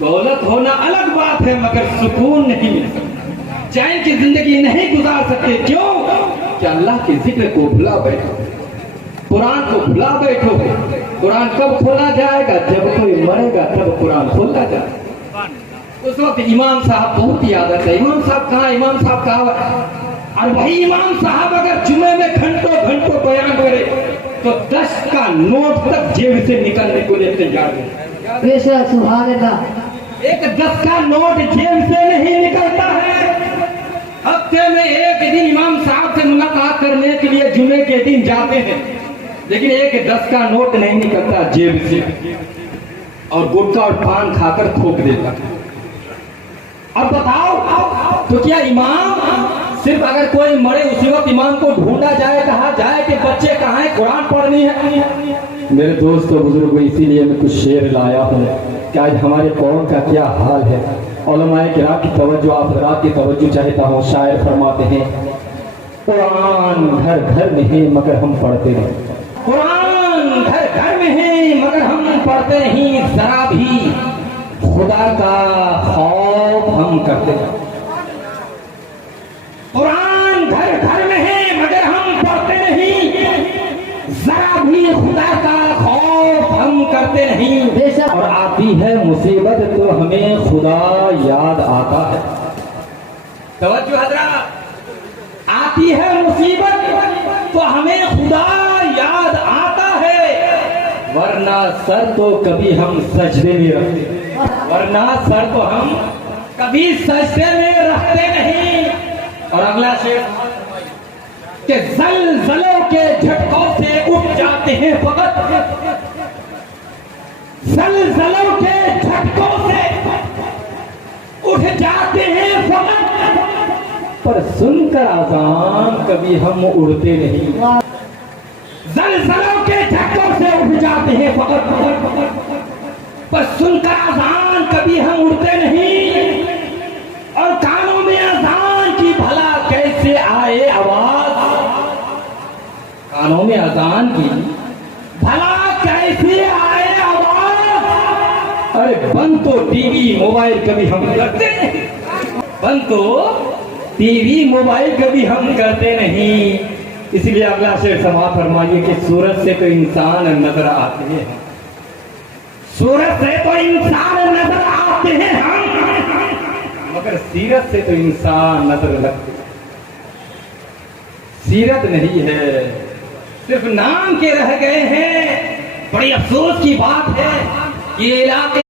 دولت ہونا الگ بات ہے مگر سکون نہیں مل سکتا، چین کی زندگی نہیں گزار سکتے۔ کیوں کہ اللہ کے ذکر کو بھلا بیٹھو، قرآن کو بھلا بیٹھو گے۔ قرآن کب کھولا جائے گا؟ جب کوئی مرے گا تب قرآن کھولا جائے گا۔ اس وقت امام صاحب بہت یاد آتا ہے، امام صاحب کہاں، امام صاحب کہاں؟ اور وہی امام صاحب اگر جمعے میں گھنٹوں گھنٹوں بیان کرے تو 10 کا نوٹ تک جیب سے نکلنے کو لیے تیار ہے۔ بے شک، سبحان اللہ۔ ایک 10 کا نوٹ جیب سے نہیں نکلتا ہے۔ ہفتے میں ایک دن امام صاحب سے ملاقات کرنے کے لیے جمعے کے دن جاتے ہیں، لیکن ایک 10 کا نوٹ نہیں نکلتا جیب سے، اور گٹکا اور پان کھا کر تھوک دیتا۔ اب بتاؤ تو کیا امام صرف اگر کوئی مرے اسی وقت امام کو ڈھونڈا جائے، کہا جائے کہ بچے کہاں ہیں، قرآن پڑھنی ہے؟ میرے دوستو بزرگوں، اسی لیے میں کچھ شعر لایا ہوں کہ آج ہمارے قوم کا کیا حال ہے۔ علماء کرام کی توجہ، آپ حضرات کی توجہ چاہتا ہوں۔ شاعر فرماتے ہیں قرآن گھر گھر میں ہے مگر ہم پڑھتے نہیں، قرآن گھر گھر میں ہے مگر ہم پڑھتے نہیں، ذرا بھی خدا کا خوف ہم کرتے ہیں۔ قرآن گھر گھر میں ہے مگر ہم پڑھتے نہیں، ذرا بھی خدا کا خوف ہم کرتے نہیں۔ اور آتی ہے مصیبت تو ہمیں خدا یاد آتا ہے۔ توجہ حضرات، آتی ہے مصیبت تو ہمیں خدا یاد آتا ہے، ورنہ سر تو کبھی ہم سجدے میں رکھتے، ورنہ سر تو ہم کبھی سجدے میں رکھتے نہیں۔ اور اگلا شعر کہ زلزلوں کے جھٹکوں سے اٹھ جاتے ہیں فقط، زلزلوں کے جھٹکوں سے اٹھ جاتے ہیں فقط، پر سن کر اذان کبھی ہم اڑتے نہیں۔ زلزلوں کے جھٹکوں سے اٹھ جاتے ہیں فقط، پر سن کر اذان کبھی ہم اڑتے نہیں۔ اور کانوں میں اذان کی بھلا کیسے آئے آواز، کانوں میں اذان کی بھلا کیسے آئے آواز۔ ارے بند تو ٹی وی موبائل کبھی ہم کرتے نہیں، بند تو ٹی وی موبائل کبھی ہم کرتے نہیں۔ اس لیے اگلا شعر سماعت فرمائیے کہ سورج سے تو انسان نظر آتے ہیں، سورج سے تو انسان نظر آتے ہیں ہم، مگر سیرت سے تو انسان نظر لگتے، سیرت نہیں ہے، صرف نام کے رہ گئے ہیں۔ بڑی افسوس کی بات ہے یہ علاقے